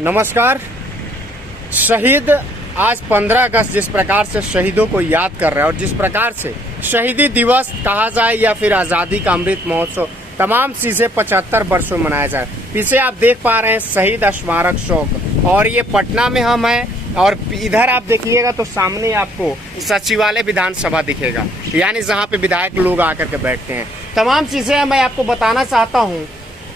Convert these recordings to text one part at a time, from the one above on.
नमस्कार। शहीद आज 15 अगस्त जिस प्रकार से शहीदों को याद कर रहे हैं और जिस प्रकार से शहीदी दिवस कहा जाए या फिर आज़ादी का अमृत महोत्सव, तमाम चीज़ें 75 वर्षों में मनाया जाए। पीछे आप देख पा रहे हैं शहीद स्मारक चौक, और ये पटना में हम हैं। और इधर आप देखिएगा तो सामने आपको सचिवालय विधानसभा दिखेगा, यानी जहाँ पे विधायक लोग आकर के बैठते हैं। तमाम चीज़ें मैं आपको बताना चाहता हूँ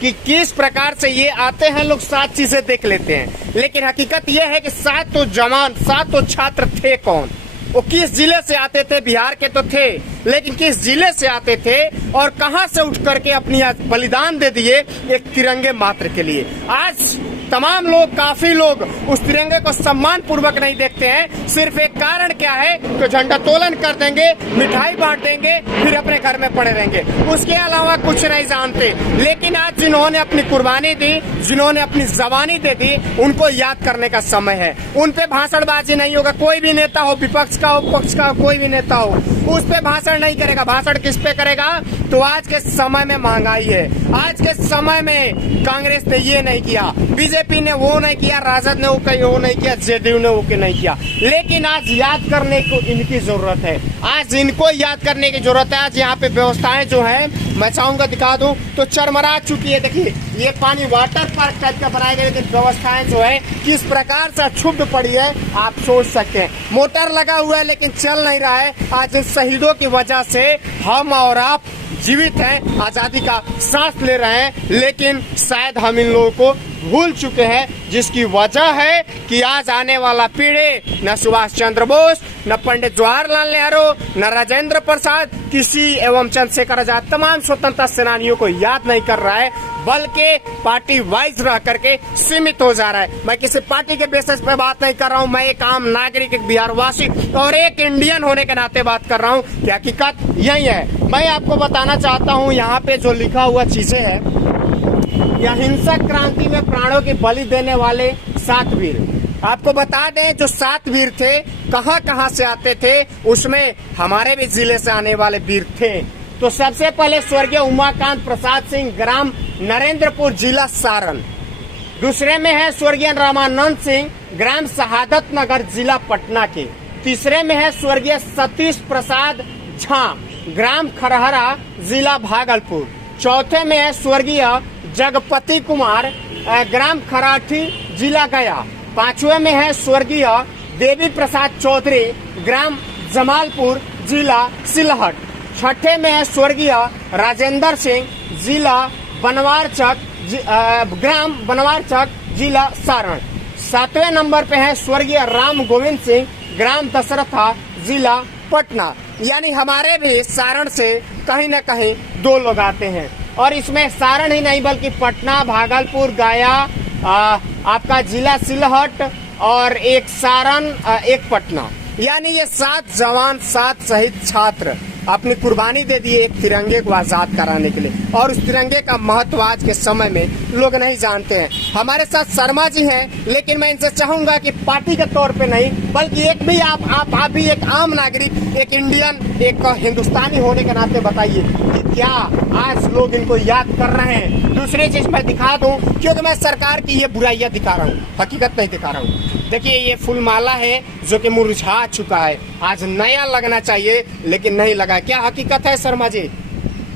कि किस प्रकार से ये आते हैं लोग, 7 चीजें देख लेते हैं, लेकिन हकीकत ये है कि 7 तो जवान, 7 तो छात्र थे कौन, वो किस जिले से आते थे, बिहार के तो थे, लेकिन किस जिले से आते थे और कहां से उठ करके अपनी बलिदान दे दिए एक तिरंगे मात्र के लिए। आज तमाम लोग, काफी लोग उस तिरंगे को सम्मान पूर्वक नहीं देखते हैं। सिर्फ एक कारण क्या है कि झंडा तोलन कर देंगे, मिठाई बांट देंगे, फिर अपने घर में पड़े रहेंगे, उसके अलावा कुछ नहीं जानते। लेकिन आज जिन्होंने अपनी कुर्बानी दी, जिन्होंने अपनी जवानी दे दी, उनको याद करने का समय है। उन पे भाषणबाजी नहीं होगा। कोई भी नेता हो, विपक्ष का हो, पक्ष का हो, कोई भी नेता हो, उस पे भाषण नहीं करेगा। भाषण किस पे करेगा? तो आज के समय में महंगाई है, आज के समय में कांग्रेस ने ये नहीं किया, बीजेपी ने वो नहीं किया, राजद ने वो नहीं किया, जेडीयू ने वो नहीं किया। लेकिन आज याद करने को इनकी जरूरत है, आज इनको याद करने की जरूरत है। आज यहाँ पे व्यवस्थाएं जो है, मैं चाहूंगा दिखा दूं तो चरमरा चुकी है। देखिए ये पानी वाटर पार्क टाइप का बनाया गया, लेकिन व्यवस्थाएं जो है किस प्रकार से क्षुब्ध पड़ी है आप सोच सकते हैं। मोटर लगा हुआ है लेकिन चल नहीं रहा है। आज इन शहीदों की वजह से हम और आप जीवित हैं, आजादी का सांस ले रहे हैं, लेकिन शायद हम इन लोगों को भूल चुके हैं, जिसकी वजह है कि आज आने वाला पीढ़ी न सुभाष चंद्र बोस, न पंडित जवाहरलाल नेहरू, न राजेंद्र प्रसाद, किसी एवं चंद्रशेखर आजाद, तमाम स्वतंत्रता सेनानियों को याद नहीं कर रहा है, बल्कि पार्टी वाइज रह करके सीमित हो जा रहा है। मैं किसी पार्टी के बेसिस पे बात नहीं कर रहा हूँ, मैं एक आम नागरिक, एक बिहार वासी और एक इंडियन होने के नाते बात कर रहा हूँ कि हकीकत यही है। मैं आपको बताना चाहता हूँ, यहाँ पे जो लिखा हुआ चीजें है, यह हिंसक क्रांति में प्राणों की बलि देने वाले 7 वीर। आपको बता दें जो 7 वीर थे कहाँ कहाँ से आते थे, उसमें हमारे भी जिले से आने वाले वीर थे। तो सबसे पहले स्वर्गीय उमाकांत प्रसाद सिंह, ग्राम नरेंद्रपुर, जिला सारण। दूसरे में है स्वर्गीय रामानंद सिंह, ग्राम शहादत नगर, जिला पटना के। तीसरे में है स्वर्गीय सतीश प्रसाद झा, ग्राम खरहरा, जिला भागलपुर। चौथे में है स्वर्गीय जगपति कुमार, ग्राम खराठी, जिला गया। 5वें में है स्वर्गीय देवी प्रसाद चौधरी, ग्राम जमालपुर, जिला सिलहट। 6ठे में है स्वर्गीय राजेंद्र सिंह, जिला बनवारचक, ग्राम बनवारचक, जिला सारण। 7वें नंबर पे है स्वर्गीय राम गोविंद सिंह, ग्राम दशरथा, जिला पटना। यानी हमारे भी सारण से कहीं न कहीं 2 लोग आते हैं, और इसमें सारण ही नहीं बल्कि पटना, भागलपुर, गया, आपका जिला सिलहट और एक सारण, एक पटना। यानी ये 7 जवान, 7 शहीद छात्र अपनी कुर्बानी दे दिए एक तिरंगे को आजाद कराने के लिए, और उस तिरंगे का महत्व आज के समय में लोग नहीं जानते हैं। हमारे साथ शर्मा जी हैं, लेकिन मैं इनसे चाहूंगा कि पार्टी के तौर पे नहीं, बल्कि एक भी आप भी एक आम नागरिक, एक इंडियन, एक हिंदुस्तानी होने के नाते बताइए कि क्या आज लोग इनको याद कर रहे हैं। दूसरी चीज मैं दिखा दूं, क्योंकि मैं सरकार की ये बुराइयां दिखा रहा हूँ, हकीकत नहीं दिखा रहा हूँ। देखिए ये फूलमाला है जो कि मुरझा चुका है, आज नया लगना चाहिए लेकिन नहीं लगा। क्या हकीकत है शर्मा जी?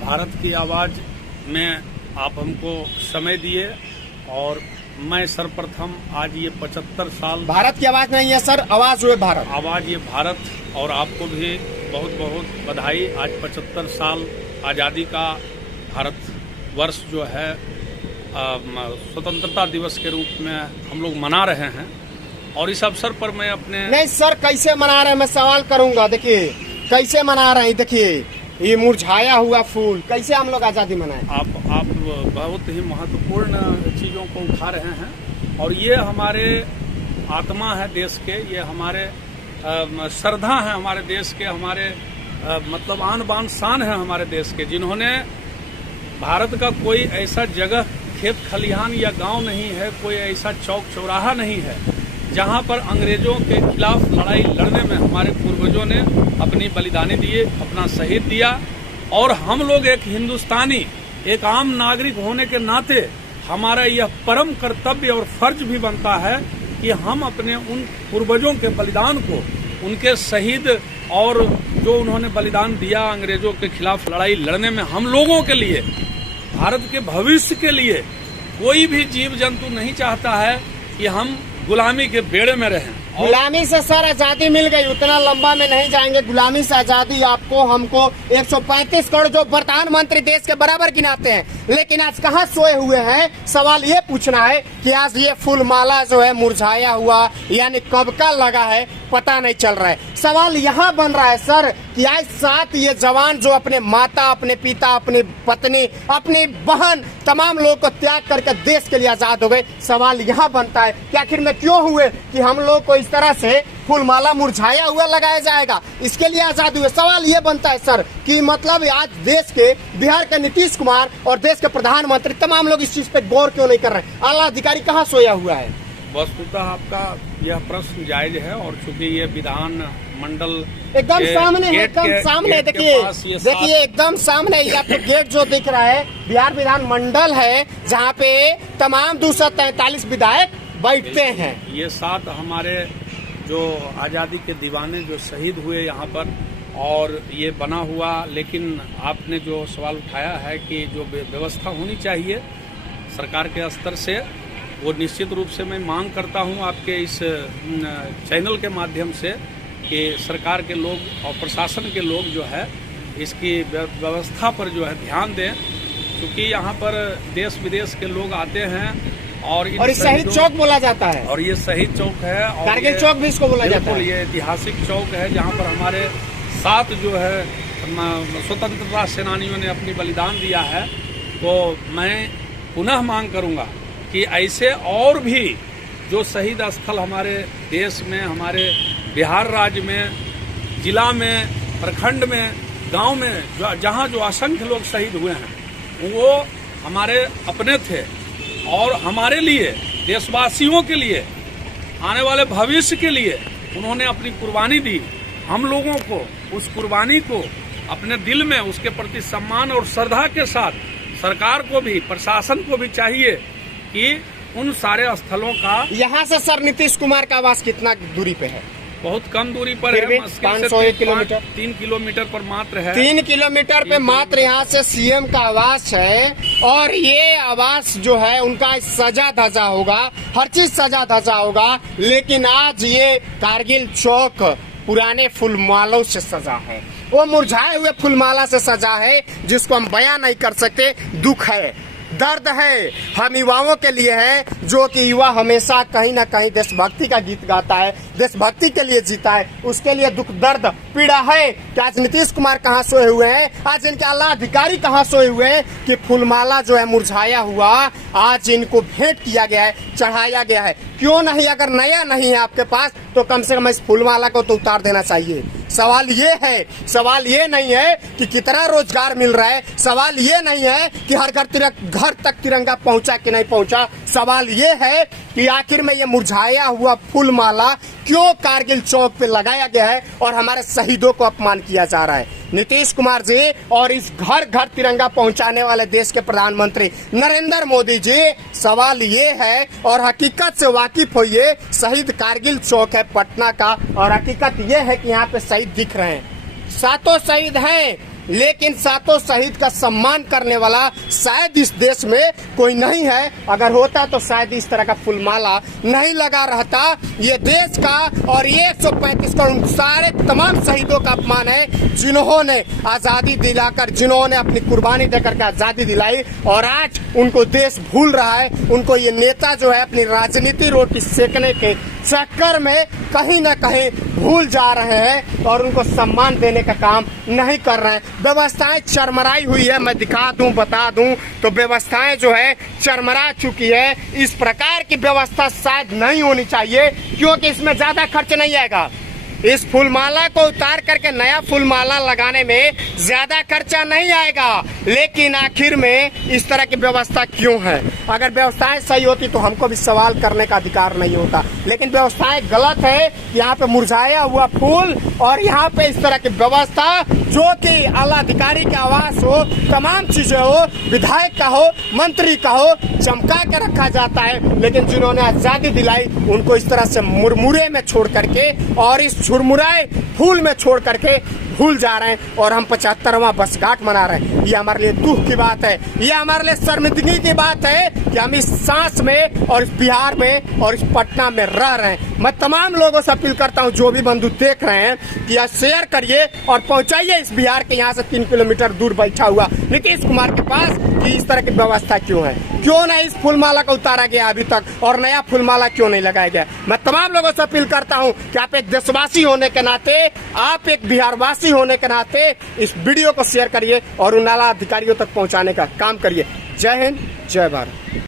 भारत की आवाज में आप हमको समय दिए, और मैं सर्वप्रथम आज ये 75 साल, भारत की आवाज नहीं है सर, आवाज हुए भारत, आवाज ये भारत, और आपको भी बहुत बहुत बधाई। आज 75 साल आज़ादी का भारत वर्ष जो है स्वतंत्रता दिवस के रूप में हम लोग मना रहे हैं, और इस अवसर पर मैं अपने नहीं सर कैसे मना रहे हैं मैं सवाल करूंगा। देखिए कैसे मना रहे हैं, देखिए ये मुरझाया हुआ फूल, कैसे हम लोग आजादी मनाएं? आप बहुत ही महत्वपूर्ण चीजों को उठा रहे हैं, और ये हमारे आत्मा है देश के, ये हमारे श्रद्धा है हमारे देश के, हमारे मतलब आन बान शान है हमारे देश के, जिन्होंने भारत का कोई ऐसा जगह, खेत खलिहान या गांव नहीं है, कोई ऐसा चौक चौराहा नहीं है जहां पर अंग्रेजों के खिलाफ लड़ाई लड़ने में हमारे पूर्वजों ने अपनी बलिदानी दिए, अपना शहीद दिया। और हम लोग एक हिंदुस्तानी, एक आम नागरिक होने के नाते हमारा यह परम कर्तव्य और फर्ज भी बनता है कि हम अपने उन पूर्वजों के बलिदान को, उनके शहीद और जो उन्होंने बलिदान दिया अंग्रेजों के खिलाफ लड़ाई लड़ने में, हम लोगों के लिए, भारत के भविष्य के लिए, कोई भी जीव जंतु नहीं चाहता है कि हम गुलामी के बेड़े में रहें। गुलामी से सर आजादी मिल गई, उतना लंबा में नहीं जाएंगे। गुलामी से आजादी आपको हमको 135 करोड़ जो प्रधानमंत्री देश के बराबर गिनाते हैं, लेकिन आज कहाँ सोए हुए हैं। सवाल ये पूछना है कि आज ये फूल माला जो है मुरझाया हुआ, यानी कब का लगा है पता नहीं चल रहा है। सवाल यहाँ बन रहा है सर कि आज साथ ये जवान जो अपने माता, अपने पिता, अपनी पत्नी, अपनी बहन, तमाम लोगों को त्याग करके देश के लिए आजाद हो गए। सवाल यहाँ बनता है कि आखिर में क्यों हुए कि हम लोग को इस तरह से फूलमाला मुरझाया हुआ लगाया जाएगा, इसके लिए आजाद हुए। सवाल ये बनता है सर कि मतलब आज देश के, बिहार के नीतीश कुमार और देश के प्रधानमंत्री, तमाम लोग इस चीज पे गौर क्यों नहीं कर रहे। आला अधिकारी कहाँ सोया हुआ है। वस्तुतः आपका यह प्रश्न जायज है, और चूंकि ये विधान मंडल एकदम सामने है, एकदम सामने देखिए एकदम सामने ये आपको गेट जो दिख रहा है, बिहार विधान मंडल है, जहाँ पे तमाम 243 विधायक बैठते हैं। ये 7 हमारे जो आजादी के दीवाने जो शहीद हुए यहाँ पर, और ये बना हुआ। लेकिन आपने जो सवाल उठाया है कि जो व्यवस्था होनी चाहिए सरकार के स्तर से, वो निश्चित रूप से मैं मांग करता हूँ आपके इस चैनल के माध्यम से कि सरकार के लोग और प्रशासन के लोग जो है इसकी व्यवस्था पर जो है ध्यान दें, क्योंकि यहाँ पर देश विदेश के लोग आते हैं और इस शहीद चौक बोला जाता है, और ये शहीद चौक है, और कारगिल चौक भी इसको बोला जाता है। ये ऐतिहासिक चौक है जहाँ पर हमारे 7 जो है स्वतंत्रता सेनानियों ने अपनी बलिदान दिया है। तो मैं पुनः मांग करूँगा कि ऐसे और भी जो शहीद स्थल हमारे देश में, हमारे बिहार राज्य में, जिला में, प्रखंड में, गांव में, जहां जो असंख्य लोग शहीद हुए हैं, वो हमारे अपने थे, और हमारे लिए, देशवासियों के लिए, आने वाले भविष्य के लिए उन्होंने अपनी कुर्बानी दी। हम लोगों को उस कुर्बानी को अपने दिल में, उसके प्रति सम्मान और श्रद्धा के साथ सरकार को भी, प्रशासन को भी चाहिए कि उन सारे स्थलों का। यहाँ से सर नीतीश कुमार का आवास कितना दूरी पे है। बहुत कम दूरी पर है, 501 किलोमीटर, 3 किलोमीटर पर मात्र है। 3 किलोमीटर पे मात्र यहाँ से सीएम का आवास है, और ये आवास जो है उनका सजा धजा होगा, हर चीज सजा धजा होगा। लेकिन आज ये कारगिल चौक पुराने फूलमालों से सजा है, वो मुरझाए हुए फूलमाला से सजा है, जिसको हम बयां नहीं कर सकते। दुख है, दर्द है, हम युवाओं के लिए है, जो कि युवा हमेशा कहीं ना कहीं देशभक्ति का गीत गाता है, देशभक्ति के लिए जीता है, उसके लिए दुख दर्द पीड़ा है कि आज नीतीश कुमार कहाँ सोए हुए हैं, आज इनके आला अधिकारी कहाँ सोए हुए हैं कि फूलमाला जो है मुरझाया हुआ आज इनको भेंट किया गया है, चढ़ाया गया है। क्यों नहीं, अगर नया नहीं है आपके पास तो कम से कम इस फूलमाला को तो उतार देना चाहिए। सवाल ये है, सवाल ये नहीं है कि कितना रोजगार मिल रहा है, सवाल ये नहीं है कि हर घर तक तिरंगा पहुंचा कि नहीं पहुंचा, सवाल ये है कि आखिर में ये मुरझाया हुआ फूलमाला क्यों कारगिल चौक पे लगाया गया है और हमारे शहीदों को अपमान किया जा रहा है। नीतीश कुमार जी और इस घर घर तिरंगा पहुंचाने वाले देश के प्रधानमंत्री नरेंद्र मोदी जी, सवाल ये है और हकीकत से वाकिफ होइए, शहीद कारगिल चौक है पटना का, और हकीकत ये है कि यहाँ पे शहीद दिख रहे हैं, 7 शहीद हैं, लेकिन 7 शहीद का सम्मान करने वाला शायद इस देश में कोई नहीं है। अगर होता तो शायद इस तरह का फूलमाला नहीं लगा रहता। ये देश का और ये 135 करोड़ सारे तमाम शहीदों का अपमान है, जिन्होंने आजादी दिलाकर, जिन्होंने अपनी कुर्बानी देकर के आजादी दिलाई, और आज उनको देश भूल रहा है। उनको ये नेता जो है अपनी राजनीति रोटी सेकने के चक्कर में कहीं न कहीं भूल जा रहे हैं और उनको सम्मान देने का काम नहीं कर रहे हैं। व्यवस्थाएं चरमराई हुई है, मैं दिखा दूं, बता दूं तो व्यवस्थाएं जो है चरमरा चुकी है। इस प्रकार की व्यवस्था शायद नहीं होनी चाहिए, क्योंकि इसमें ज्यादा खर्च नहीं आएगा। इस फूलमाला को उतार करके नया फूलमाला लगाने में ज्यादा खर्चा नहीं आएगा, लेकिन आखिर में इस तरह की व्यवस्था क्यों है? अगर व्यवस्थाएं सही होती तो हमको भी सवाल करने का अधिकार नहीं होता, लेकिन व्यवस्थाएं गलत है। यहाँ पे मुरझाया हुआ फूल और यहाँ पे इस तरह की व्यवस्था, जो कि आला अधिकारी के आवास हो, तमाम चीजें हो, विधायक का हो, मंत्री का हो, चमका के रखा जाता है। लेकिन जिन्होंने आजादी दिलाई उनको इस तरह से मुरमुरे में छोड़ करके और इस झुरमुराए फूल में छोड़ करके भूल जा रहे हैं, और हम 75वां वर्षगांठ मना रहे हैं। ये हमारे लिए दुख की बात है, ये हमारे लिए शर्मिंदगी की बात है कि हम इस सांस में और इस बिहार में और इस पटना में रह रहे हैं। मैं तमाम लोगों से अपील करता हूं, जो भी बंधु देख रहे हैं, कि यह शेयर करिए और पहुंचाइए इस बिहार के यहाँ से 3 किलोमीटर दूर बैठा हुआ नीतीश कुमार के पास कि इस तरह की व्यवस्था क्यों है, क्यों नहीं इस फूलमाला को उतारा गया अभी तक, और नया फूलमाला क्यों नहीं लगाया गया। मैं तमाम लोगों से अपील करता हूं कि आप एक देशवासी होने के नाते, आप एक बिहारवासी होने के नाते इस वीडियो को शेयर करिए और उन आला अधिकारियों तक पहुंचाने का काम करिए। जय हिंद, जय भारत।